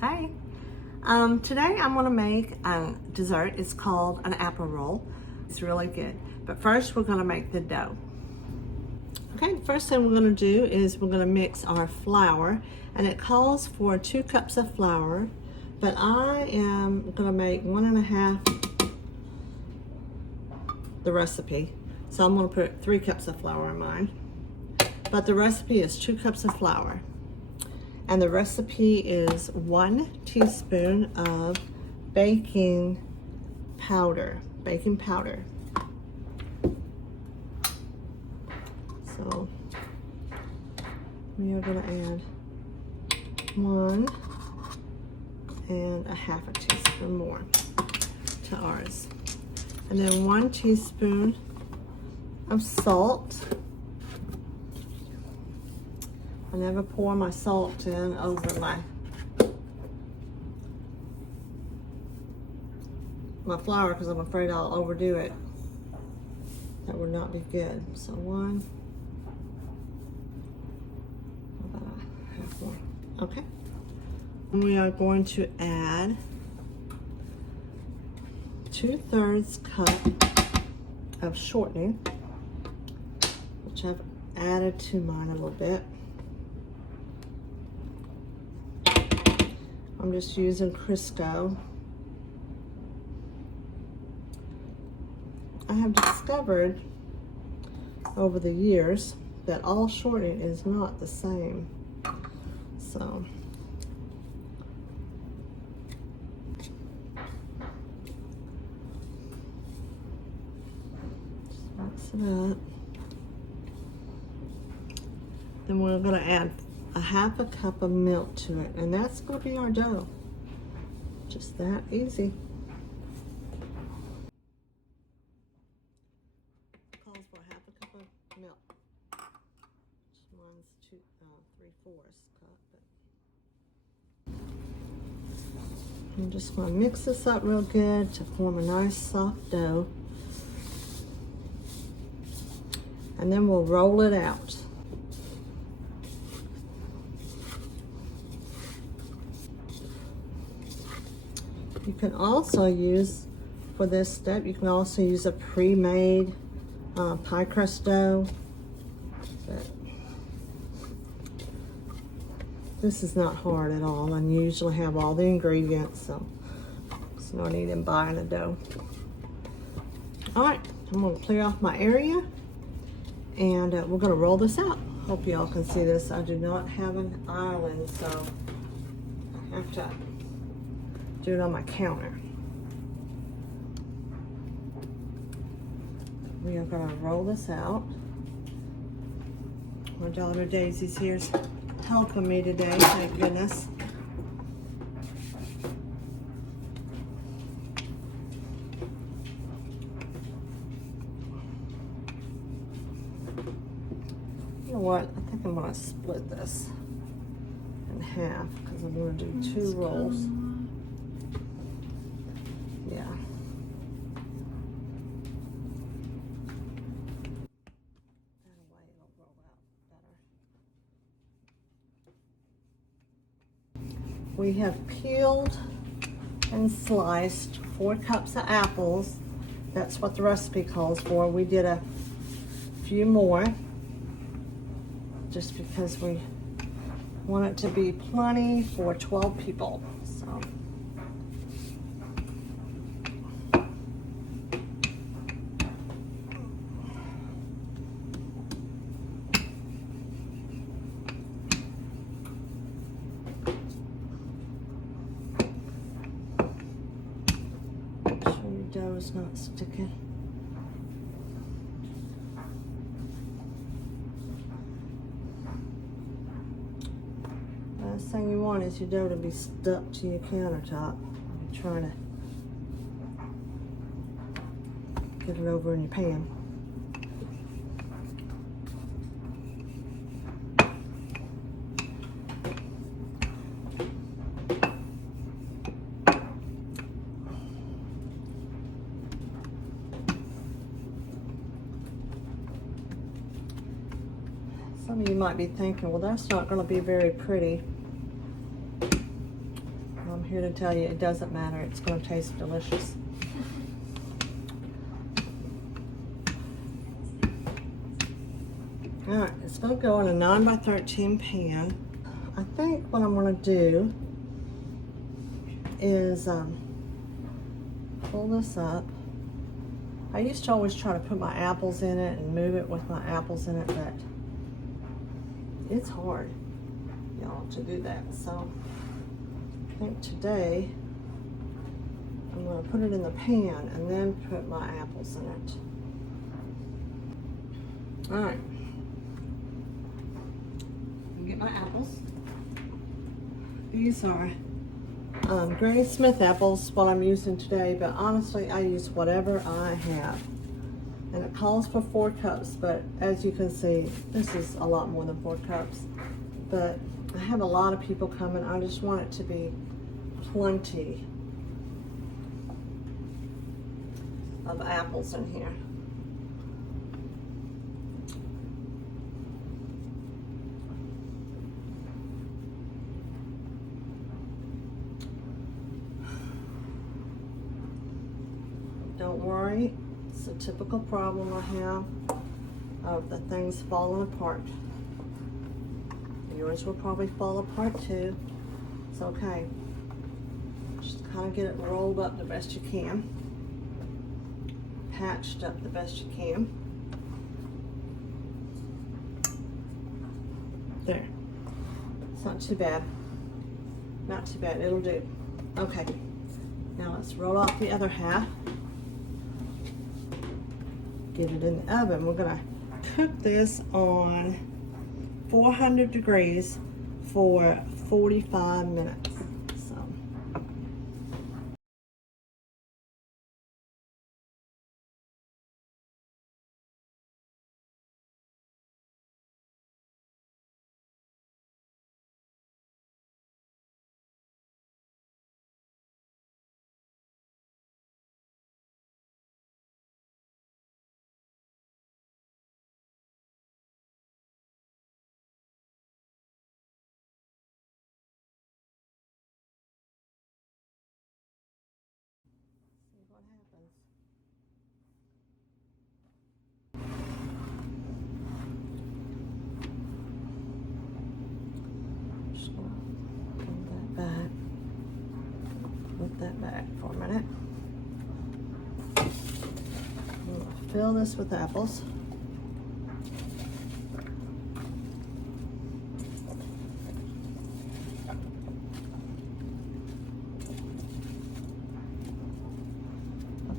Hi. Today I'm going to make a dessert. It's called an apple roll. It's really good. But first we're going to make the dough. Okay, the first thing we're going to do is we're going to mix our flour, and it calls for 2 cups of flour, but I am going to make 1.5 the recipe. So I'm going to put 3 cups of flour in mine. But the recipe is 2 cups of flour. And the recipe is 1 teaspoon of baking powder. So we are going to add 1.5 teaspoon more to ours. And then 1 teaspoon of salt. I never pour my salt in over my flour because I'm afraid I'll overdo it. That would not be good. So about a half more. Okay. And we are going to add 2/3 cup of shortening, which I've added to mine a little bit. I'm just using Crisco. I have discovered over the years that all shortening is not the same. So just mix it up. Then we're going to add 1/2 cup of milk to it, and that's going to be our dough. Just that easy. Calls for 1/2 cup of milk. Mine's 3/4 cup. But I'm just going to mix this up real good to form a nice soft dough, and then we'll roll it out. You can also use, for this step, you can also use a pre-made pie crust dough. But this is not hard at all, and you usually have all the ingredients, so there's no need in buying a dough. All right, I'm going to clear off my area, and we're going to roll this out. Hope y'all can see this. I do not have an island, so I have to do it on my counter. We are going to roll this out. My daughter Daisy's here's helping me today, thank goodness. You know what? I think I'm going to split this in half because I'm going to do 2 rolls. Yeah. That way it'll roll out better. We have peeled and sliced 4 cups of apples. That's what the recipe calls for. We did a few more just because we want it to be plenty for 12 people. So dough is not sticking. Last thing you want is your dough to be stuck to your countertop. You're trying to get it over in your pan. Some of you might be thinking, well, that's not going to be very pretty. here to tell you it doesn't matter. It's going to taste delicious. All right, it's going to go in a 9 by 13 pan. I think what I'm going to do is pull this up. I used to always try to put my apples in it and move it with my apples in it, but it's hard, y'all, to do that. So I think today I'm going to put it in the pan and then put my apples in it. All right. Get my apples. These are Granny Smith apples, what I'm using today, but honestly I use whatever I have. And it calls for 4 cups, but as you can see, this is a lot more than 4 cups. But I have a lot of people coming. I just want it to be plenty of apples in here. Don't worry, it's a typical problem I have of the things falling apart. Yours will probably fall apart too. It's okay. Just kind of get it rolled up the best you can. Patched up the best you can. There. It's not too bad. Not too bad, it'll do. Okay, now let's roll off the other half. Get it in the oven. We're gonna cook this on 400 degrees for 45 minutes. So. What happens. Just gonna put that back. Put that back for a minute. I'm gonna fill this with apples.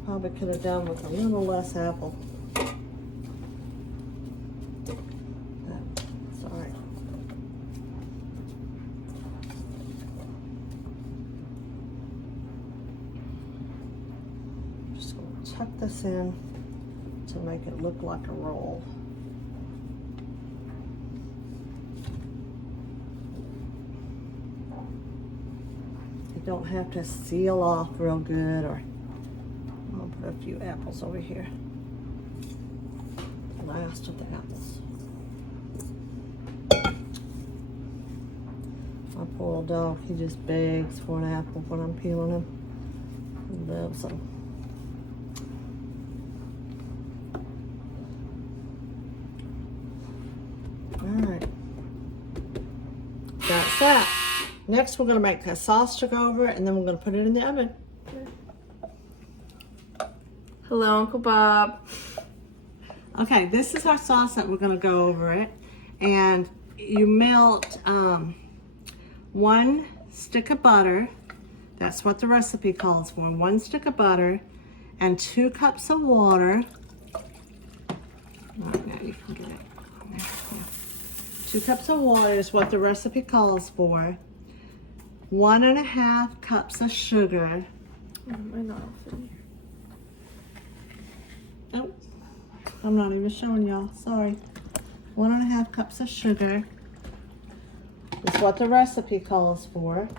Probably could have done with a little less apple. That's all right. Just going to tuck this in to make it look like a roll. You don't have to seal off real good, or I'll put a few apples over here. The last of the apples. My poor old dog, he just begs for an apple when I'm peeling him. He loves them. All right. That's that. Next, we're going to make a sauce to go over it, and then we're going to put it in the oven. Hello, Uncle Bob. Okay, this is our sauce that we're going to go over it. And you melt 1 stick of butter. That's what the recipe calls for. 1 stick of butter and 2 cups of water. Right, now you can get it. There, yeah. 2 cups of water is what the recipe calls for. 1.5 cups of sugar. Oh, I'm not even showing y'all, sorry. 1.5 cups of sugar is what the recipe calls for.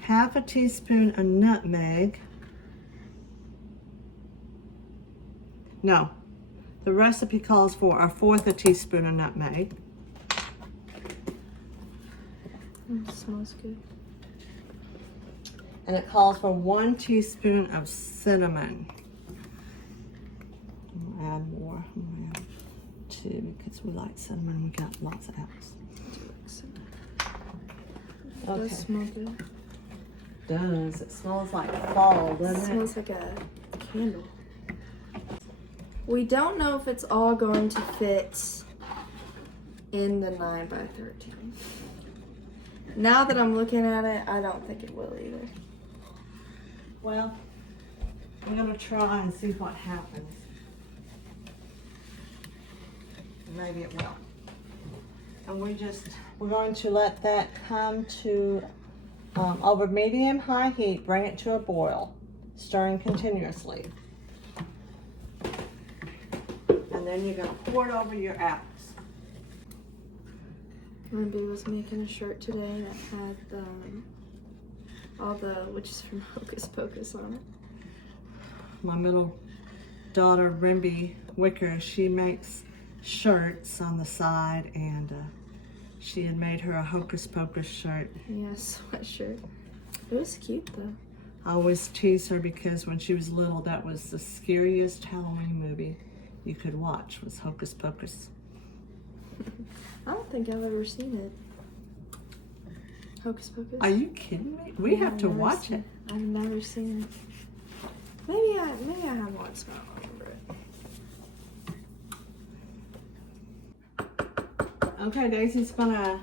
Half a teaspoon of nutmeg. No, the recipe calls for 1/4 a teaspoon of nutmeg. It smells good. And it calls for 1 teaspoon of cinnamon. I'm gonna add more. I'm gonna add 2 because we like cinnamon. We got lots of apples. It does smell good. It does. It smells like fall, doesn't it? It smells like a candle. We don't know if it's all going to fit in the 9 by 13. Now that I'm looking at it, I don't think it will either. Well, I'm gonna try and see what happens. Maybe it will. And we're going to let that come to over medium-high heat, bring it to a boil, stirring continuously. And then you're gonna pour it over your apples. Ruby was making a shirt today that had all the witches from Hocus Pocus on it. My middle daughter, Rimby Wicker, she makes shirts on the side, and she had made her a Hocus Pocus shirt. Yeah, sweatshirt. It was cute though. I always tease her because when she was little, that was the scariest Halloween movie you could watch, was Hocus Pocus. I don't think I've ever seen it. Hocus Pocus? Are you kidding me? We have to watch it. I've never seen it. Maybe I have once, but I don't remember it. Okay, Daisy's gonna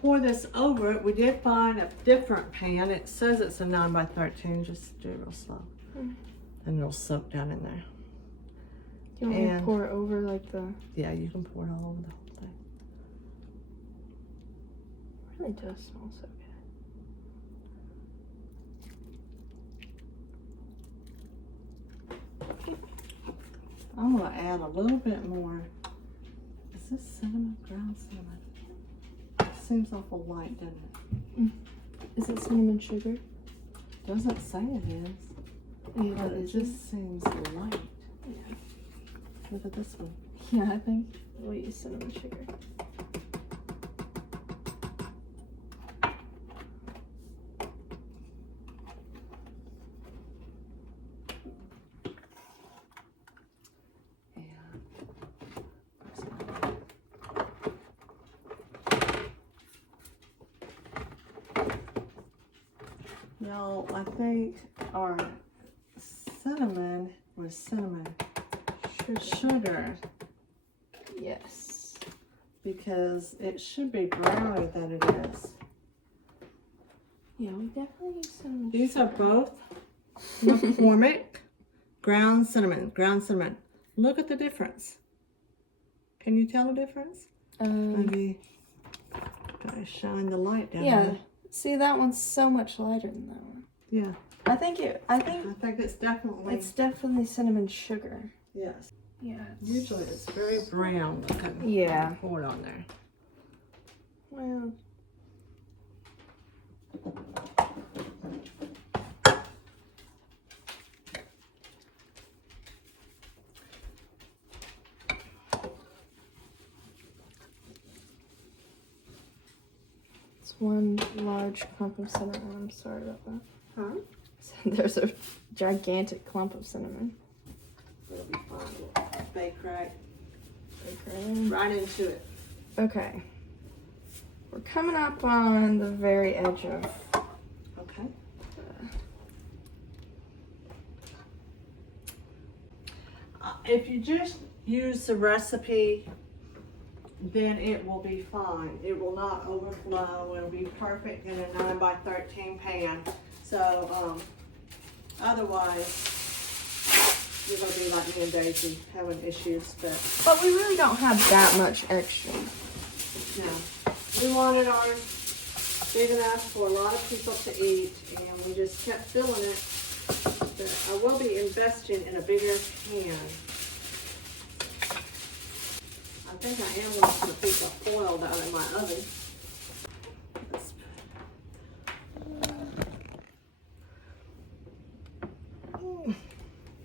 pour this over it. We did find a different pan. It says it's a 9 by 13. Just do it real slow. And it'll soak down in there. You want me to pour it over like the... Yeah, you can pour it all over the whole thing. It really does smell so good. I'm gonna add a little bit more. Is this cinnamon? Ground cinnamon? It seems awful light, doesn't it? Is it cinnamon sugar? Doesn't say it is. Yeah, But it just seems light. Yeah. Look at this one. Yeah, I think we'll use cinnamon sugar. No, I think our cinnamon was cinnamon sugar. Yes. Because it should be browner than it is. Yeah, we definitely use cinnamon These sugar. are both McCormick ground cinnamon. Look at the difference. Can you tell the difference? Maybe gotta shine the light down. Yeah. there. See, that one's so much lighter than that one. Yeah. I think it's definitely. it's definitely cinnamon sugar. Yes. Yeah. Usually it's very brown looking. Yeah. Pour it on there. Well. It's one large clump of cinnamon. I'm sorry about that. Huh? So there's a gigantic clump of cinnamon. It'll be fine. We'll bake right into it. Okay. We're coming up on the very edge of... Okay. If you just use the recipe, then it will be fine. It will not overflow. It'll be perfect in a 9 by 13 pan. So, otherwise, you're gonna be like me and Daisy, having issues, But we really don't have that much extra. no. We wanted ours big enough for a lot of people to eat, and we just kept filling it. But I will be investing in a bigger pan. I think I am going to put a piece of foil down in my oven.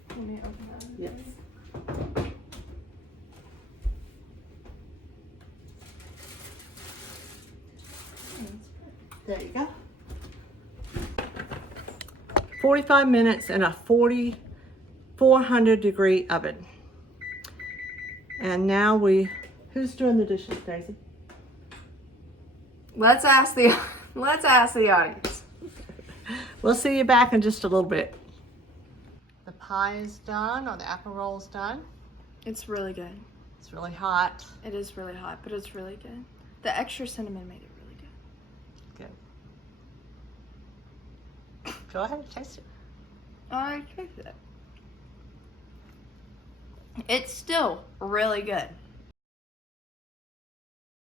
Let me open that. Yes. There you go. 45 minutes in a 400 degree oven. And now who's doing the dishes, Daisy? Let's ask the audience. We'll see you back in just a little bit. The pie is done, or the apple roll is done. It's really good. It's really hot. It is really hot, but it's really good. The extra cinnamon made it really good. Good. Go ahead and taste it. I taste it. It's still really good.